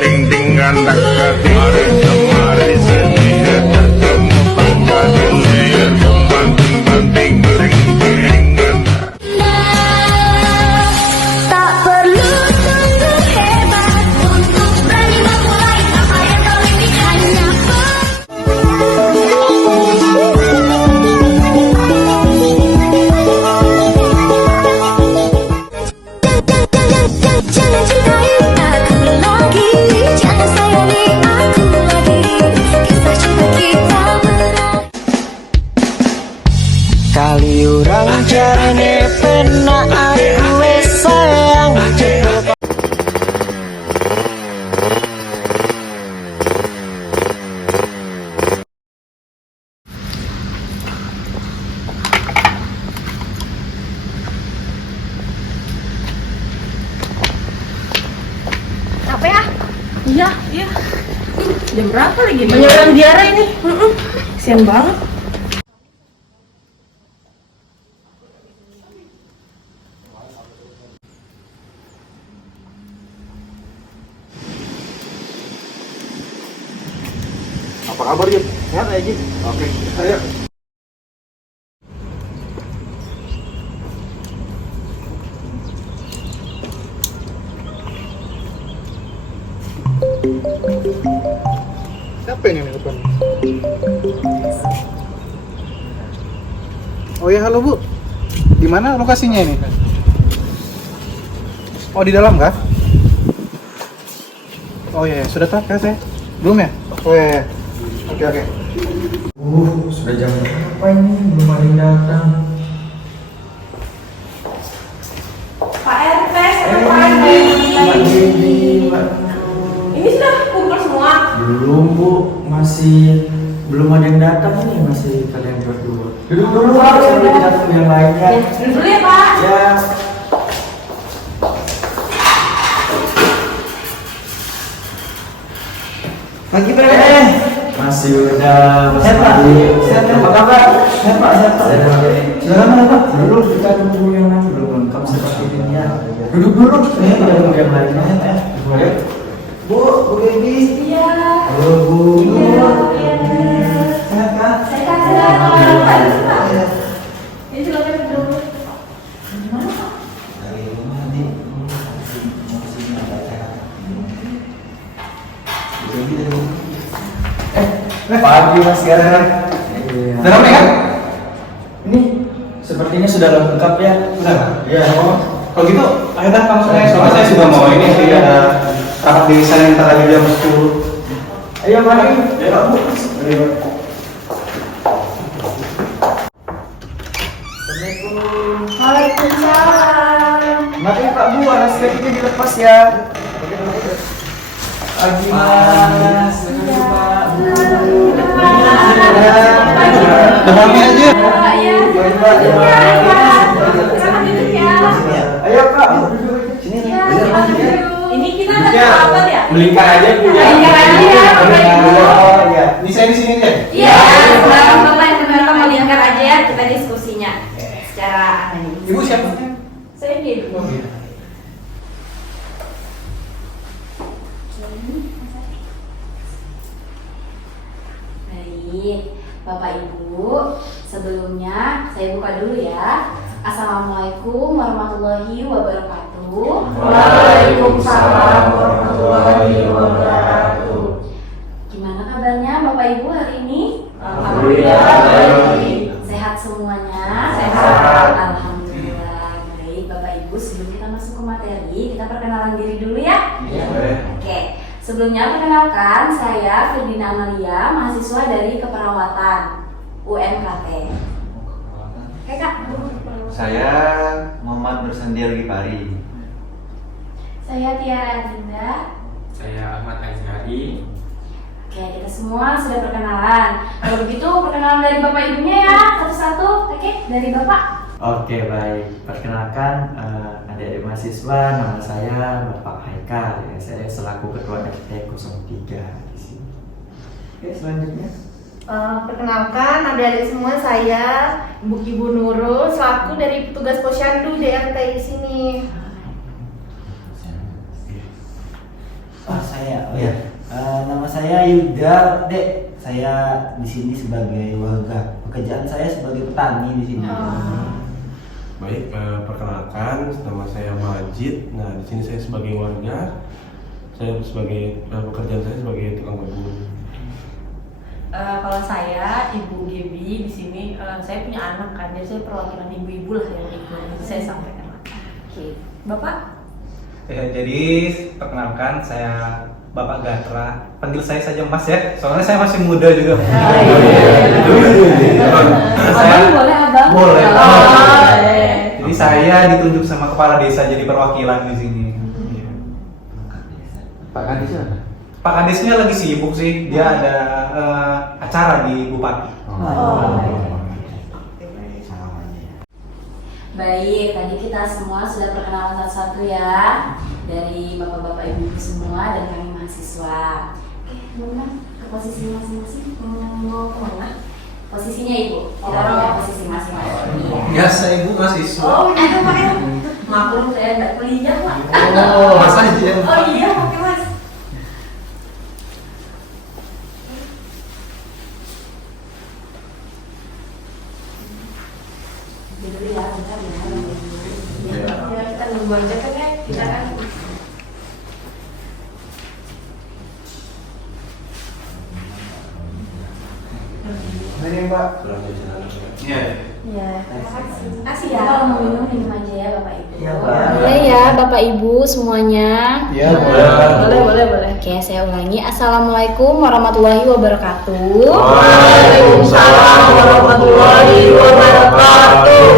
dengan dekat hari kemarin sedia ketemu pangkat leher banting ring-ringan. Tak perlu sungguh hebat untuk berani memulai apa yang kau ingin hanya jangan cintai aku lagi, jangan sayangi aku lagi, kisah cinta kita berakhir. Kali urang jarane pena aku wes sayang jebul. Capek ya? Iya. Jam berapa lagi? Banyak orang ziarah ini. Sian banget. Apa kabar Jin? Sehat ya Jin? Oke, ayo. Siapa ini di depan? Oh ya, halo Bu. Di mana lokasinya ini? Oh, di dalam kah? Oh iya, sudah tahu kan saya? Belum ya? Oh iya. Oke. Sudah jam berapa ini? Belum ada yang datang. Pak RT, selamat pagi. Ini sudah kumpul semua? Belum Bu, masih belum ada yang datang nih, masih kalian berdua. Duduk dulu Pak, sambil datang yang lainnya. Duduk dulu ya Pak. Ya. Pagi Pak. Masih udah Mas Pagi. Sehat apa kabar? Sehat Pak. Sudah lama Pak? Belum, kita nunggu yang lain belum lengkap seperti ini ya. Duduk dulu. Kita nunggu yang lainnya ya. Bu Baby. Iya. Halo Bu. Iya. Sehat Kak? Sehat. Ini silakan duduk. Gimana Pak? Dari rumah nih. Pagi Mas Gara. Udah ramai kan? Ini sepertinya sudah lengkap ya. Sudah? Iya. Kalau gitu, ayo dah langsung aja. Soalnya saya sudah mau ini sih ada rapat dirisan yang ntar lagi jam 10. Ayo mari. Ya, Bu. Waalaikumsalam. Maaf ya Pak Bu, alas kakinya dilepas ya. Pagi Mas. Pak. Udah ramai aja. Iya. Silakan duduk ya. Ayo Pak, duduk sini. Ini kita ada apa ya? Melingkar aja Bu ya. Melingkar aja ya, Bapak Ibu. Oh iya. Ini saya di sini deh. Iya, sekarang Bapak yang sebenarnya melingkar aja ya kita diskusinya secara anonim. Ibu siapa? Saya gitu. Baik, Bapak Ibu, sebelumnya saya buka dulu ya. Assalamualaikum warahmatullahi wabarakatuh. Waalaikumsalam warahmatullahi wabarakatuh. Gimana kabarnya Bapak Ibu hari ini? Alhamdulillah baik. Sehat semuanya? Sehat. Alhamdulillah. Baik, Bapak Ibu, sebelum kita masuk ke materi, kita perkenalan diri dulu ya. Iya, boleh. Oke. Sebelumnya perkenalkan, saya Ferdina Amalia, mahasiswa dari Keperawatan UMKT. Oke Kak. Saya Muhammad Nursandir Gipari. Saya Tiara Adinda. Saya Ahmad Azhari. Oke, kita semua sudah perkenalan. Kalau begitu perkenalan dari Bapak Ibunya ya, satu-satu. Oke, dari Bapak. Oke baik, perkenalkan adik-adik mahasiswa, nama saya Bapak Haikal, ya, saya selaku Ketua RT 03 di sini. Oke selanjutnya. Perkenalkan adik-adik semua, saya Ibu Nurul selaku dari petugas posyandu di RT di sini. Oh saya, oh Yuda, Dek. Saya di sini sebagai warga. Pekerjaan saya sebagai petani di sini. Baik, perkenalkan, nama saya Majid. Nah, di sini saya sebagai warga. Saya sebagai pekerjaan saya sebagai tukang kebun. Kalau saya Ibu Gebi di sini, saya punya anak kan, jadi saya perwakilan ibu-ibu lah yang ikut. Jadi saya sampaikan. Oke, Bapak? Jadi perkenalkan saya Bapak Gatra. Panggil saya saja Mas ya, soalnya saya masih muda juga. Abang boleh abang? Boleh. Boleh. Jadi saya ditunjuk sama kepala desa jadi perwakilan di sini. Pak Kadis apa? Pak Kadisnya lagi sibuk sih, dia ada acara di Bupati. Baik, tadi kita semua sudah perkenalan satu-satu ya, dari bapak-bapak ibu semua dan kami mahasiswa. Oke, teman-teman ke posisi masing-masing. Mau kemana? Posisinya ibu, kita punya posisi masing-masing. Biasa ibu mahasiswa. Oh gitu Pak ya? Maklum saya nggak kuliah Pak. Oh, masa iya? Oh iya, oke Mas. Dulu ya, bentar ya. Ya, kita nunggu aja kan ya, kita kan. Ini Pak. Iya. Iya, Makasih. kasih ya. Kalau mau minum aja ya Bapak Ibu. Iya, Pak. Boleh ya Bapak Ibu semuanya. Iya, Boleh. Oke, saya ulangi. Assalamualaikum warahmatullahi wabarakatuh. Waalaikumsalam warahmatullahi wabarakatuh.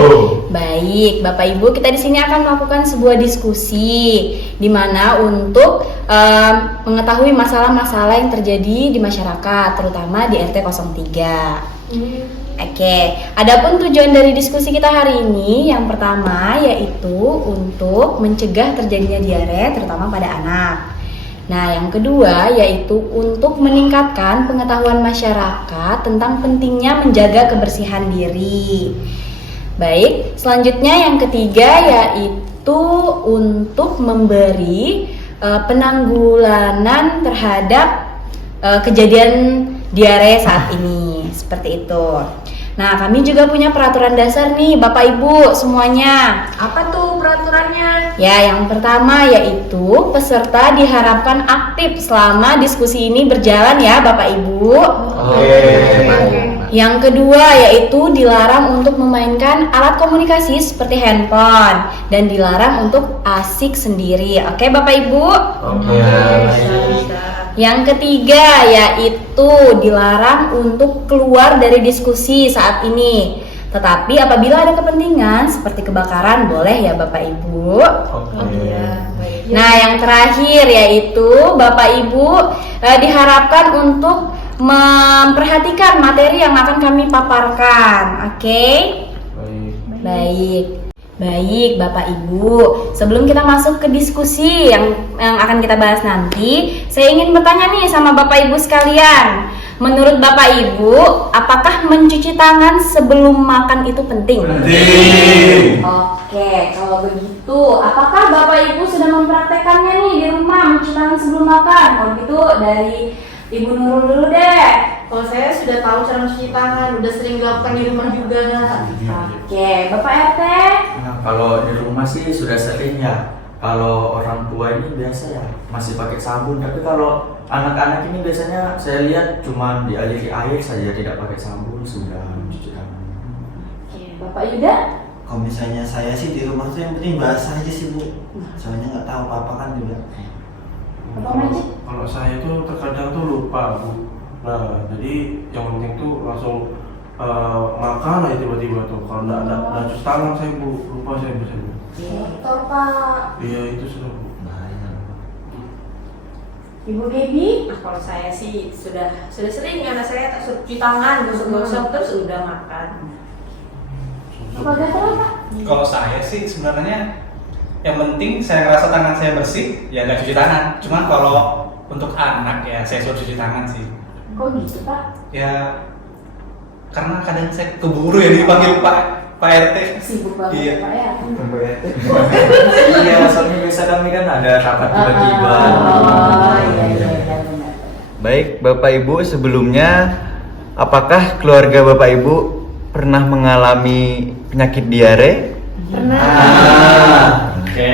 Baik, Bapak Ibu, kita di sini akan melakukan sebuah diskusi di mana untuk mengetahui masalah-masalah yang terjadi di masyarakat, terutama di RT 03. Oke, adapun tujuan dari diskusi kita hari ini yang pertama yaitu untuk mencegah terjadinya diare terutama pada anak. Nah, yang kedua yaitu untuk meningkatkan pengetahuan masyarakat tentang pentingnya menjaga kebersihan diri. Baik, selanjutnya yang ketiga yaitu untuk memberi penanggulangan terhadap kejadian diare saat ini, seperti itu. Nah, kami juga punya peraturan dasar nih Bapak Ibu semuanya. Apa tuh peraturannya? Ya, yang pertama yaitu peserta diharapkan aktif selama diskusi ini berjalan ya Bapak Ibu. Yang kedua yaitu dilarang untuk memainkan alat komunikasi seperti handphone dan dilarang untuk asik sendiri. Oke Bapak Ibu? Bisa. Yang ketiga yaitu dilarang untuk keluar dari diskusi saat ini. Tetapi apabila ada kepentingan seperti kebakaran boleh ya Bapak Ibu. Nah, yang terakhir yaitu Bapak Ibu diharapkan untuk memperhatikan materi yang akan kami paparkan. Oke? Baik Bapak Ibu, sebelum kita masuk ke diskusi yang akan kita bahas nanti, saya ingin bertanya nih sama Bapak Ibu sekalian. Menurut Bapak Ibu, apakah mencuci tangan sebelum makan itu penting? Penting. Oke, kalau begitu, apakah Bapak Ibu sudah mempraktekannya nih di rumah mencuci tangan sebelum makan? Kalau gitu dari Ibu Nurul dulu deh. Kalau saya sudah tahu cara mencuci tangan, udah sering dilakukan di rumah juga. Oke, Bapak RT? Nah, kalau di rumah sih sudah sering ya. Kalau orang tua ini biasa ya masih pakai sabun. Tapi kalau anak-anak ini biasanya saya lihat cuma dialiri air saja, tidak pakai sabun sudah mencuci tangan. Oke, Bapak Yuda? Kalau misalnya saya sih di rumah tuh yang penting basah aja sih Bu. Soalnya nggak tahu apa-apa kan juga. Bapak Majid? Kalau saya tuh terkadang tuh lupa Bu. Nah, jadi yang penting tuh langsung makan aja tiba-tiba tuh. Kalau nggak cuci tangan saya Bu, lupa saya biasanya. Kotor Pak. Iya itu sudah Bu. Ibu Debbie? Nah, kalau saya sih sudah sering karena saya cuci tangan, gosok-gosok terus udah makan. Bapak Gatra apa? Kalau saya sih sebenarnya yang penting saya ngerasa tangan saya bersih, ya nggak cuci tangan. Cuman kalau untuk anak ya saya suruh cuci tangan sih. Kok gitu Pak? Ya karena kadang saya keburu ya dipanggil Pak RT. Sibuk banget Iya. Pak ya? Iya, soalnya biasa kami kan ada rapat tiba-tiba. Oh iya benar. Baik, Bapak Ibu, sebelumnya apakah keluarga Bapak Ibu pernah mengalami penyakit diare? Oke.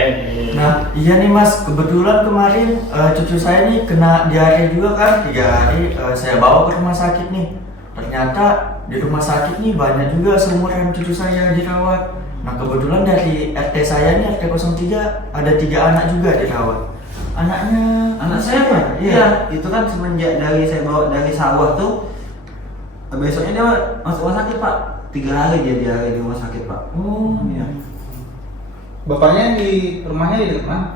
Nah, iya nih Mas, kebetulan kemarin cucu saya nih kena diare juga kan, 3 hari saya bawa ke rumah sakit nih. Ternyata di rumah sakit nih banyak juga seumuran cucu saya dirawat. Nah, kebetulan dari RT saya nih, RT 03, ada 3 anak juga dirawat. Anak saya Pak? Iya. Itu kan semenjak dari saya bawa dari sawah tuh, besoknya dia masuk rumah sakit Pak. 3 hari dia diare di rumah sakit Pak. Oh. Iya. Bapaknya di rumahnya di dekat mana?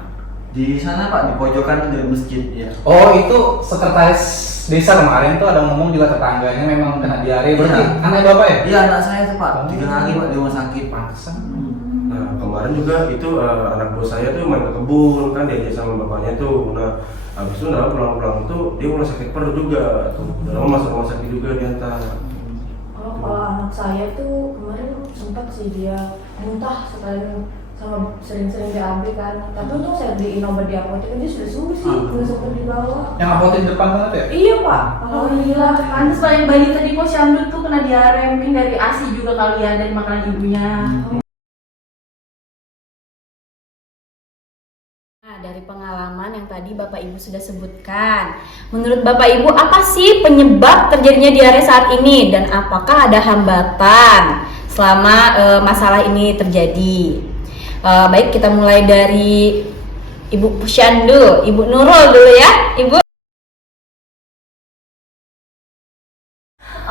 Di sana Pak, di pojokan dari masjid ya. Oh, itu sekretaris desa kemarin tuh ada ngomong juga tetangganya memang kena diare. Berarti Iya. anak bapak ya? Iya, anak saya tuh Pak. 3 hari Pak di rumah sakit. Pantesan. Nah kemarin juga itu anak bos saya tuh main ke kebun kan diajak sama bapaknya tuh. Nah habis itu pulang-pulang tuh dia mulai sakit perut juga tuh. Udah masuk rumah sakit juga diantar. Oh, kalau anak saya tuh kemarin sempat sih dia muntah sekalian sama sering-sering diambil kan. Tapi untung saya beliin obat di apotek, dia sudah sembuh sih, udah sempat dibawa. Yang apotek depan banget ya? Iya Pak. Alhamdulillah, pantes banyak balita di posyandu tuh kena diare, mungkin dari ASI juga kali ya, dari makanan ibunya. Nah, dari pengalaman yang tadi Bapak Ibu sudah sebutkan, menurut Bapak Ibu apa sih penyebab terjadinya diare saat ini dan apakah ada hambatan selama masalah ini terjadi? Baik, kita mulai dari Ibu Posyandu, Ibu Nurul dulu ya, Ibu.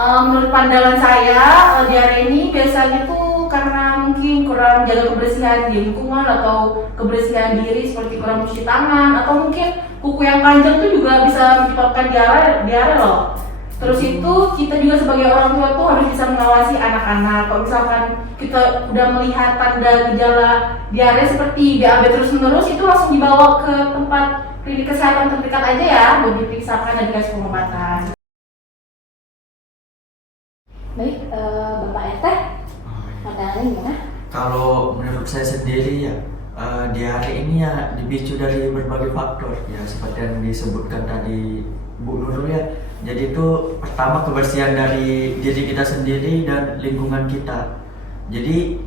Menurut pandangan saya, diare ini biasanya tuh karena mungkin kurang jaga kebersihan di lingkungan atau kebersihan diri seperti kurang cuci tangan atau mungkin kuku yang panjang tuh juga bisa menyebabkan diare loh. Terus itu kita juga sebagai orang tua tuh harus bisa mengawasi anak-anak. Kalau misalkan kita udah melihat tanda gejala diare seperti BAB terus-menerus, itu langsung dibawa ke tempat klinik kesehatan terdekat aja ya buat diperiksakan dan dikasih pengobatan. Baik, Bapak RT, pandangannya gimana? Kalau menurut saya sendiri ya, diare ini ya dipicu dari berbagai faktor ya, seperti yang disebutkan tadi Bu Nurul ya. Jadi itu pertama kebersihan dari diri kita sendiri dan lingkungan kita. Jadi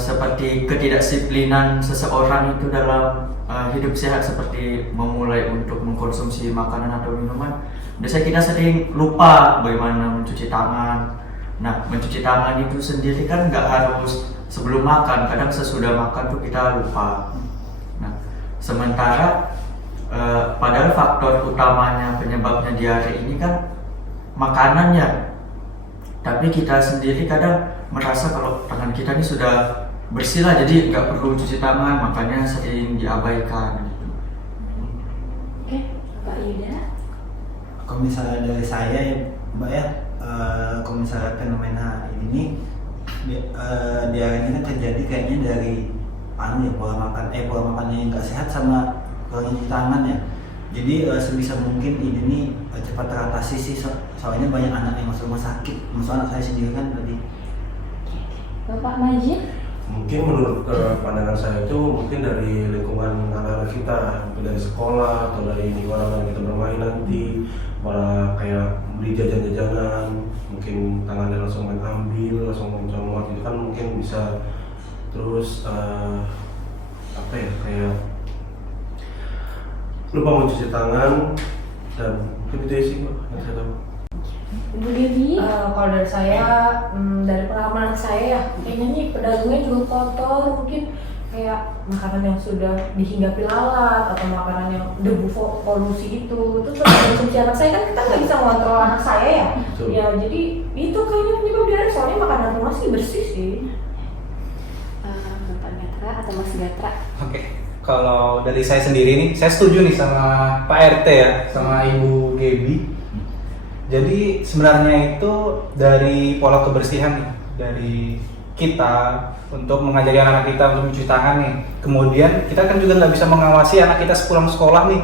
seperti ketidakdisiplinan seseorang itu dalam hidup sehat, seperti memulai untuk mengkonsumsi makanan atau minuman. Biasanya kita sering lupa bagaimana mencuci tangan. Nah, mencuci tangan itu sendiri kan nggak harus sebelum makan, kadang sesudah makan tuh kita lupa. Nah, sementara padahal faktor utamanya penyebabnya diare ini kan makanannya, tapi kita sendiri kadang merasa kalau tangan kita ini sudah bersih lah, jadi nggak perlu cuci tangan, makanya sering diabaikan. Oke, Bapak Yuda. Kalau misalnya dari saya ya Mbak ya, kalau misalnya fenomena ini diare ini kan terjadi kayaknya dari pola makannya yang nggak sehat sama kurang cuci tangan ya. Jadi sebisa mungkin ini nih cepat teratasi sih, soalnya banyak anak yang masuk rumah sakit. Maksud anak saya sendiri kan tadi. Bapak Majid. Mungkin menurut pandangan saya itu mungkin dari lingkungan anak-anak kita, mungkin dari sekolah atau dari lingkungan yang kita bermain nanti, malah kayak beli jajan-jajanan, mungkin tangannya langsung main ambil, langsung mencomot, itu kan mungkin bisa. Terus apa ya, kayak lupa mencuci tangan, dan mungkin itu sih Pak yang saya tahu. Ibu Devi. Kalau dari saya, dari pengalaman saya ya, kayaknya nih pedagangnya juga kotor, mungkin kayak makanan yang sudah dihinggapi lalat atau makanan yang debu polusi itu konsumsi anak saya kan kita nggak bisa mengontrol anak saya ya. Betul. Ya jadi itu kayaknya penyebab diare, soalnya makanan rumah sih bersih sih. Bapak Gatra atau Mas Gatra? Oke. Kalau dari saya sendiri nih, saya setuju nih sama Pak RT ya, sama Ibu Gebi. Jadi sebenarnya itu dari pola kebersihan nih, dari kita untuk mengajari anak kita untuk mencuci tangan nih. Kemudian kita kan juga nggak bisa mengawasi anak kita sepulang sekolah nih.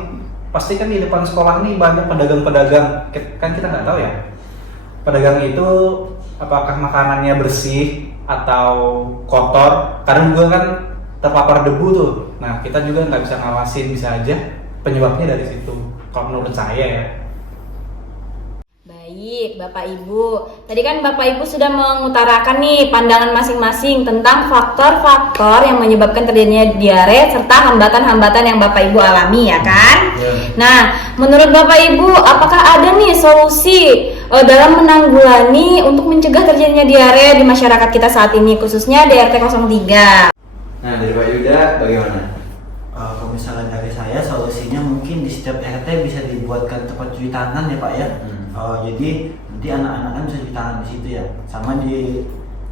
Pasti kan di depan sekolah nih banyak pedagang-pedagang, kan kita nggak tahu ya. Pedagang itu apakah makanannya bersih atau kotor? Kadang juga kan terpapar debu tuh. Nah, kita juga nggak bisa ngawasin, bisa aja penyebabnya dari situ. Kalau menurut saya ya. Baik, Bapak Ibu. Tadi kan Bapak Ibu sudah mengutarakan nih pandangan masing-masing tentang faktor-faktor yang menyebabkan terjadinya diare serta hambatan-hambatan yang Bapak Ibu alami, ya kan? Nah, menurut Bapak Ibu, apakah ada nih solusi dalam menanggulangi untuk mencegah terjadinya diare di masyarakat kita saat ini, khususnya di RT 03? Nah, dari Pak Yuda bagaimana? Kalau misalnya dari saya, solusinya mungkin di setiap RT bisa dibuatkan tempat cuci tangan ya Pak ya. Jadi nanti anak-anak kan bisa cuci tangan di situ ya. Sama di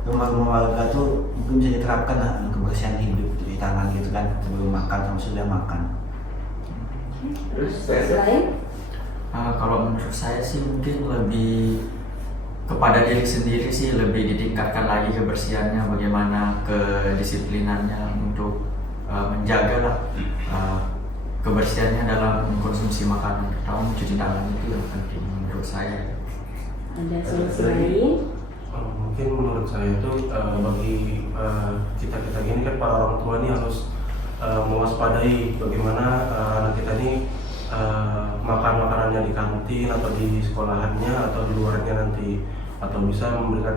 rumah-rumah warga tuh mungkin bisa diterapkan lah kebersihan hidup, cuci tangan gitu kan sebelum makan sama sudah makan. Terus Selain Kalau menurut saya sih mungkin lebih kepada diri sendiri sih, lebih ditingkatkan lagi kebersihannya, bagaimana kedisiplinannya untuk menjaga lah kebersihannya dalam mengkonsumsi makanan, terutama mencuci tangan itu yang penting menurut saya. ada solusi lain? Mungkin menurut saya itu bagi kita gini kan para orang tua ini harus mewaspadai bagaimana anak kita ini makan makanannya di kantin atau di sekolahannya atau di luarnya nanti, atau bisa memberikan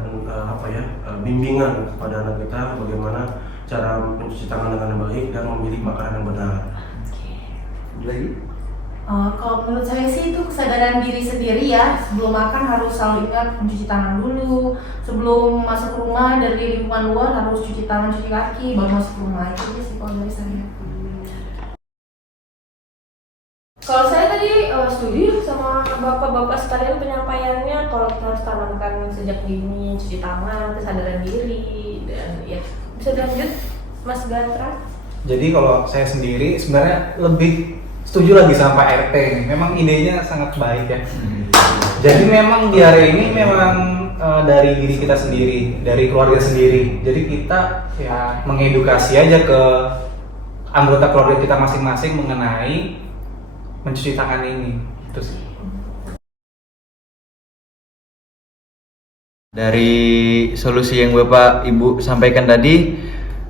bimbingan kepada anak kita bagaimana cara mencuci tangan dengan baik dan memilih makanan yang benar. lagi? Kalau menurut saya sih itu kesadaran diri sendiri ya. Sebelum makan harus selalu ingat mencuci tangan dulu. Sebelum masuk rumah dari lingkungan luar harus cuci tangan, cuci kaki, baru masuk rumah. Itu aja sih kalau dari saya. Kalau saya tadi setuju sama bapak-bapak sekalian penyampaiannya, kalau kita harus tanamkan sejak dini cuci tangan, kesadaran diri, dan ya bisa dilanjut Mas Gatra. Jadi kalau saya sendiri sebenarnya lebih setuju lagi sama Pak RT ini. Memang idenya sangat baik ya. Jadi memang diare ini memang dari diri kita sendiri, dari keluarga sendiri. Jadi kita ya mengedukasi aja ke anggota keluarga kita masing-masing mengenai mencuci tangan ini. Terus Dari solusi yang Bapak Ibu sampaikan tadi,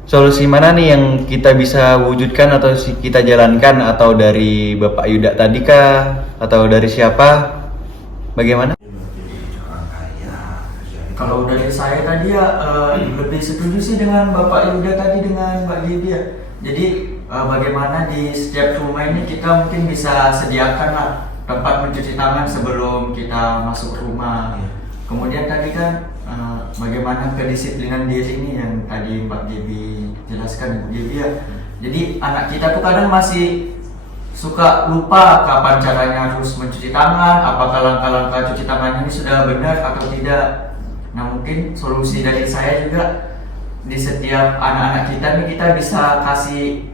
solusi mana nih yang kita bisa wujudkan atau kita jalankan, atau dari Bapak Yuda tadi kah atau dari siapa? Bagaimana? Kalau dari saya tadi ya lebih setuju sih dengan Bapak Yuda tadi dengan Mbak Gibi ya. Jadi bagaimana di setiap rumah ini kita mungkin bisa sediakan lah tempat mencuci tangan sebelum kita masuk rumah. Kemudian tadi kan bagaimana kedisiplinan diri ini yang tadi Mbak Gibi jelaskan, Ibu Gibi ya. Jadi anak kita tuh kadang masih suka lupa kapan caranya harus mencuci tangan, apakah langkah-langkah cuci tangan ini sudah benar atau tidak. Nah mungkin solusi dari saya juga di setiap anak-anak kita nih kita bisa kasih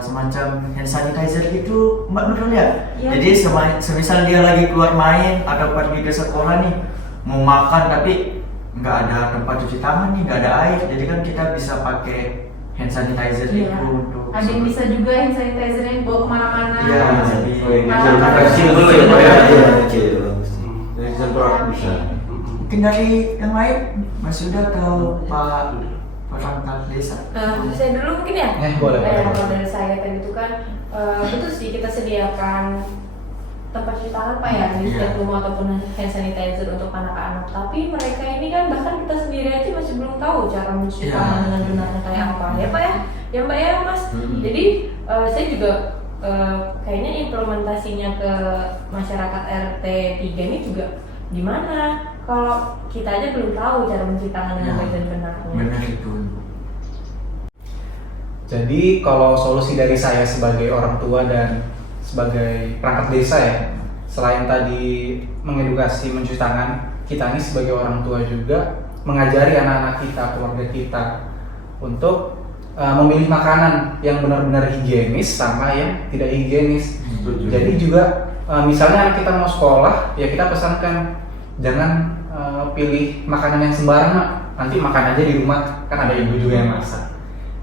semacam hand sanitizer gitu Mbak Nurul ya. Jadi semisal dia lagi keluar main atau pergi ke sekolah nih, mau makan tapi nggak ada tempat cuci tangan nih, nggak ada air, jadi kan kita bisa pakai hand sanitizer itu untuk ada yang bisa juga hand sanitizer yang bawa kemana-mana. Iya, jadi Kecil dulu ya Pak ya. Kecil. Dari semprot bisa. mungkin dari yang lain Mas Yuda atau Pak perangkat desa. Saya dulu mungkin ya. Boleh. Kalau dari saya tadi itu kan betul sih kita sediakan tempat cuci tangan Pak ya di setiap rumah ataupun hand sanitizer untuk anak-anak. Tapi mereka ini kan bahkan kita sendiri aja masih belum tahu cara mencuci tangan dengan benarnya kayak apa ya Pak ya. Ya Mbak ya Mas. Jadi saya juga kayaknya implementasinya ke masyarakat RT 3 ini juga gimana? Kalau kita aja belum tahu cara mencuci tangan dengan baik dan benarnya. Benar itu. Jadi kalau solusi dari saya sebagai orang tua dan sebagai perangkat desa ya, selain tadi mengedukasi mencuci tangan, kita ini sebagai orang tua juga mengajari anak-anak kita, keluarga kita untuk memilih makanan yang benar-benar higienis sama yang tidak higienis. Jadi juga misalnya anak kita mau sekolah, ya kita pesankan jangan pilih makanan yang sembarangan, nanti makan aja di rumah, kan ada ibu juga yang masak.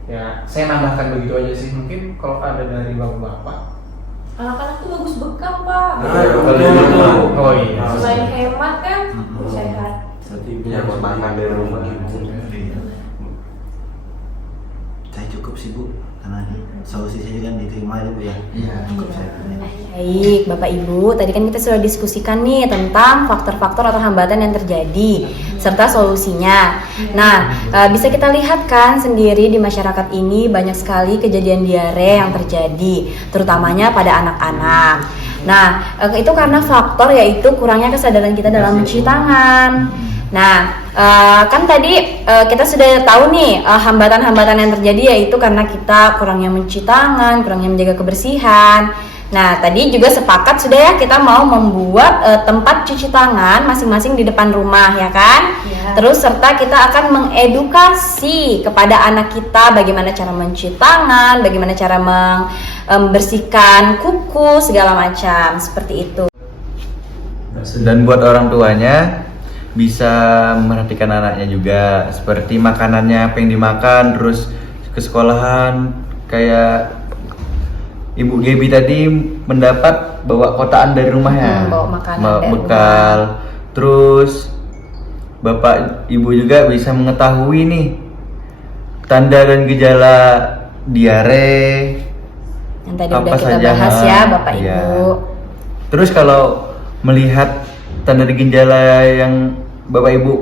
Ya, saya nambahkan begitu aja sih. Mungkin kalau ada dari bapak-bapak. Anak-anak tuh bagus bekam Pak. Oh iya. Selain hemat kan, sehat. Berarti harus makan dari rumah. Saya cukup sih Bu. karena solusi saya juga diterima itu Bu ya. Iya. Cukup saya. Baik, Bapak Ibu, tadi kan kita sudah diskusikan nih tentang faktor-faktor atau hambatan yang terjadi serta solusinya. Nah, bisa kita lihat kan sendiri di masyarakat ini banyak sekali kejadian diare yang terjadi, terutamanya pada anak-anak. Nah, itu karena faktor yaitu kurangnya kesadaran kita dalam mencuci tangan. Nah, kan tadi kita sudah tahu nih hambatan-hambatan yang terjadi yaitu karena kita kurangnya mencuci tangan, kurangnya menjaga kebersihan. Nah, tadi juga sepakat sudah ya kita mau membuat tempat cuci tangan masing-masing di depan rumah ya kan? Ya. Terus serta kita akan mengedukasi kepada anak kita bagaimana cara mencuci tangan, bagaimana cara membersihkan kuku segala macam seperti itu. Dan buat orang tuanya bisa memperhatikan anaknya juga, seperti makanannya apa yang dimakan, terus ke sekolahan. Kayak Ibu Gaby tadi mendapat bawa kotaan dari rumahnya, bawa makanan bawa dari bekal. Terus Bapak Ibu juga bisa mengetahui nih tanda dan gejala diare yang tadi udah kita bahas ya Bapak Iya. Ibu. Terus kalau melihat tanda dan gejala yang Bapak Ibu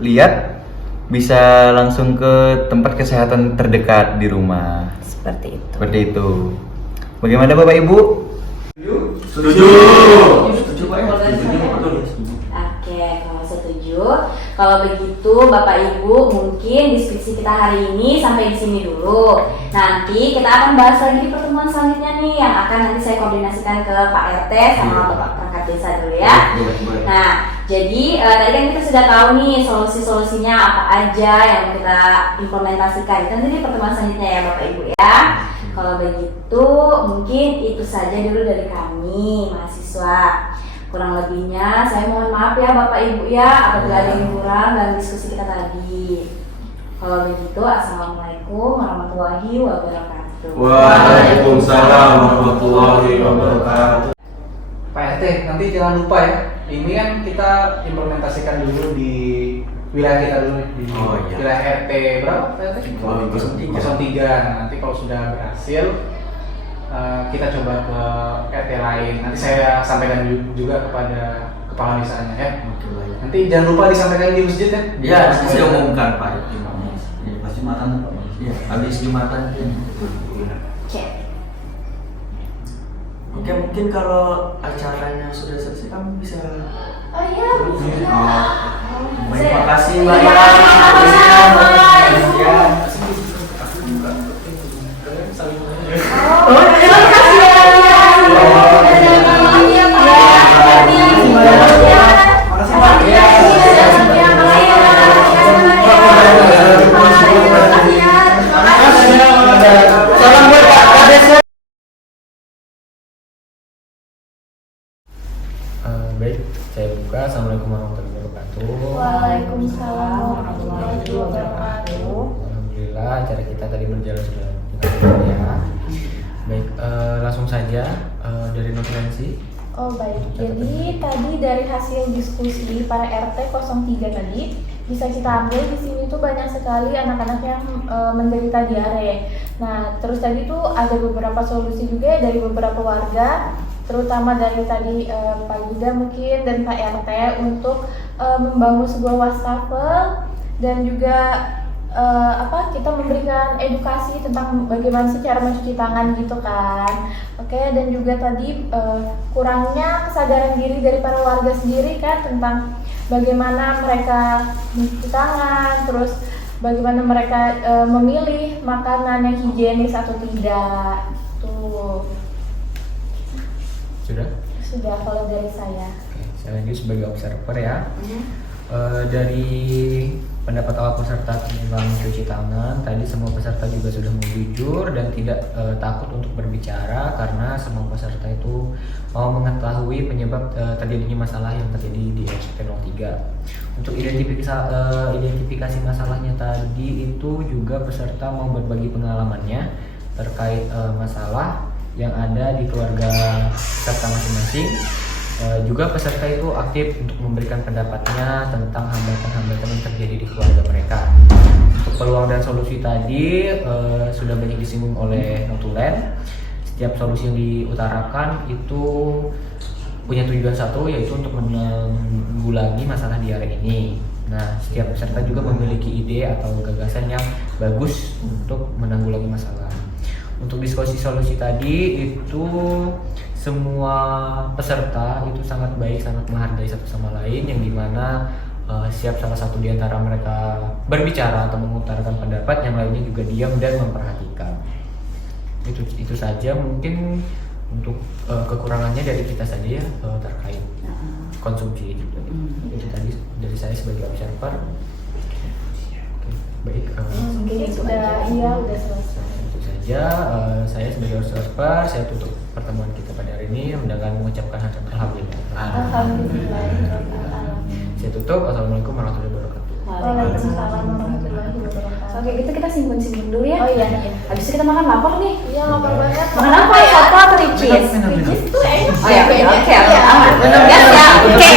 lihat, bisa langsung ke tempat kesehatan terdekat di rumah. Seperti itu. Seperti itu. Bagaimana Bapak Ibu? Setuju. Setuju Pak ya? Oke, kalau setuju. Kalau begitu Bapak Ibu mungkin diskusi kita hari ini sampai di sini dulu. Nanti kita akan bahas lagi di pertemuan selanjutnya nih yang akan nanti saya koordinasikan ke Pak RT sama Bapak perangkat desa dulu ya. Nah, jadi tadi kan kita sudah tahu nih solusi-solusinya apa aja yang kita implementasikan. Itu nanti di pertemuan selanjutnya ya Bapak Ibu ya. Kalau begitu mungkin itu saja dulu dari kami mahasiswa. Kurang lebihnya saya mohon maaf ya Bapak Ibu ya apabila ada yang kurang dalam diskusi kita tadi. Kalau begitu assalamualaikum warahmatullahi wabarakatuh. Waalaikumsalam warahmatullahi wabarakatuh. Pak RT, nanti jangan lupa ya. Ini kan kita implementasikan dulu di wilayah kita dulu nih, di wilayah RT berapa Pak RT? 03. Nanti kalau sudah berhasil kita coba ke RT lain. Nanti saya sampaikan juga kepada kepala desanya ya. Nanti jangan lupa disampaikan di masjid ya. Iya, nanti saya umumkan Pak. Pas Jumatan Pak. Iya, habis Jumatan. Oke, mungkin kalau acaranya sudah selesai kamu bisa. Oh iya, bisa. Terima kasih Mbak. Baik, saya buka. Assalamualaikum warahmatullahi wabarakatuh. Waalaikumsalam warahmatullahi wabarakatuh. Alhamdulillah acara kita tadi berjalan sudah dengan baik ya. Baik, langsung saja dari Noviansi. Oh baik, jadi tadi dari hasil diskusi para RT 03 tadi bisa kita ambil di sini tuh banyak sekali anak-anak yang menderita diare. Nah, terus tadi tuh ada beberapa solusi juga ya dari beberapa warga, terutama dari tadi Pak Yuda mungkin dan Pak RT untuk membangun sebuah wastafel dan juga kita memberikan edukasi tentang bagaimana sih cara mencuci tangan gitu kan. Oke, dan juga tadi kurangnya kesadaran diri dari para warga sendiri kan tentang bagaimana mereka mencuci tangan, terus bagaimana mereka memilih makanan yang higienis atau tidak. Tuh. Sudah kalau dari saya. Oke, saya lanjut sebagai observer ya. Dari pendapat awal peserta tentang mencuci tangan, tadi semua peserta juga sudah mau jujur dan tidak takut untuk berbicara karena semua peserta itu mau mengetahui penyebab terjadinya masalah yang terjadi di SMP 03. Untuk identifikasi masalahnya tadi itu juga peserta mau berbagi pengalamannya terkait masalah yang ada di keluarga peserta masing-masing. Juga peserta itu aktif untuk memberikan pendapatnya tentang hambatan-hambatan yang terjadi di keluarga mereka. Untuk peluang dan solusi tadi sudah banyak disinggung oleh Notulen. Setiap solusi yang diutarakan itu punya tujuan satu, yaitu untuk menanggulangi masalah diare ini. Nah, setiap peserta juga memiliki ide atau gagasan yang bagus untuk menanggulangi masalah. Untuk diskusi solusi tadi itu semua peserta itu sangat baik, sangat menghargai satu sama lain, yang dimana siap salah satu di antara mereka berbicara atau mengutarakan pendapat, yang lainnya juga diam dan memperhatikan. Itu saja mungkin untuk kekurangannya dari kita saja ya, terkait konsumsi juga. Itu tadi dari saya sebagai observer. Oke, baik. Mungkin sudah selesai. Itu saja saya sebagai observer, saya tutup pertemuan kita pada hari ini dengan mengucapkan alhamdulillah. Alhamdulillah. Saya tutup. Assalamualaikum warahmatullahi wabarakatuh. Waalaikumsalam warahmatullahi wabarakatuh. Oke, gitu kita simpen dulu ya. Oh iya. Habis itu kita makan lapar nih. Iya, lapar banget. Makan apa ya? Soto atau ricis? Ricis tuh enak. Oh ya, oke, aman. Ya, oke.